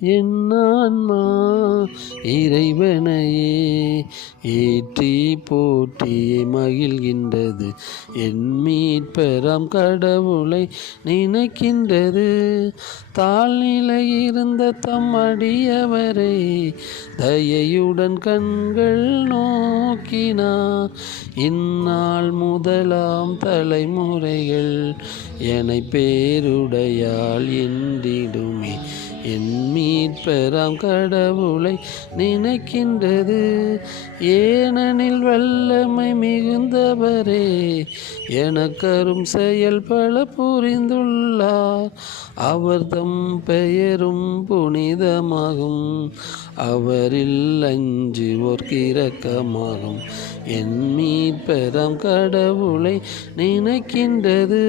என் ஆன்மா இறைவனையே ஏற்றி போற்றி மகிழ்கின்றது. என் மீட்பெறாம் கடவுளை நினைக்கின்றது. தாழ்நிலை இருந்த தம் அடியவரை தயையுடன் கண்கள் நோக்கினார். இந்நாள் முதலாம் தலைமுறைகள் என்னை பேருடையால் என்றிடுமே. என் மீட்பெறாம் கடவுளை நினைக்கின்றது. ஏனெனில் வல்லமை மிகுந்தவரே எனக்கரும் செயல் பல புரிந்துள்ளார். அவர்தம் பெயரும் புனிதமாகும். அவரில் அஞ்சுவோர்க்கு இரக்கமாகும். என் மீட்பெறாம் கடவுளை நினைக்கின்றது.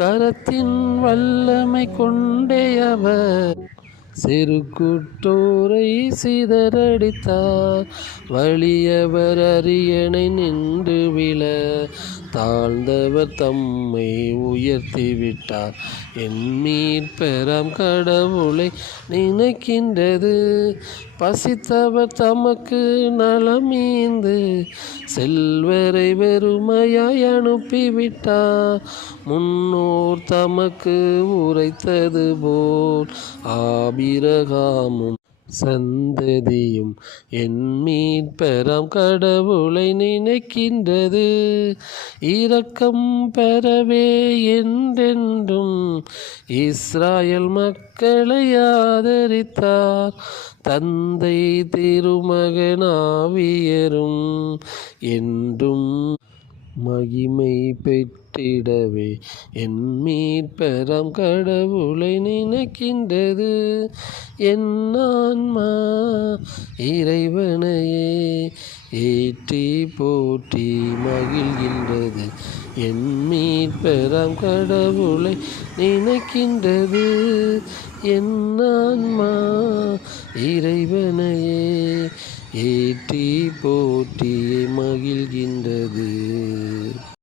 கரத்தின் வல்லமை கொண்டே அவர் செருக்குற்றோரை சிதறடித்தார். வலியவர் அரியணை நின்று விழ தாழ்ந்தவர் தம்மை உயர்த்திவிட்டார். என் மீட்பெறாம் கடவுளை நினைக்கின்றது. பசித்தவர் தமக்கு நலமீந்து செல்வரை வெறுமையாய் அனுப்பிவிட்டார். முன்னோர் தமக்கு உரைத்தது போல் ஆபிரகாமும் சந்ததியும் என் மீட்பெறாம் கடவுளை நினைக்கின்றது. இரக்கம் பெறவே என்றென்றும் இஸ்ராயல் மக்களை ஆதரித்தார். தந்தை திருமகனாவியரும் என்றும் மகிமை பெற்றிடவே என் மீட்பெறாம் கடவுளை நினைக்கின்றது. என் ஆன்மா இறைவனையே ஏற்றி போற்றி மகிழ்கின்றது. என் மீட்பெறாம் கடவுளை நினைக்கின்றது. என் ஆன்மா இறைவனையே ஏற்றி போற்றி மகிழ்கின்றது.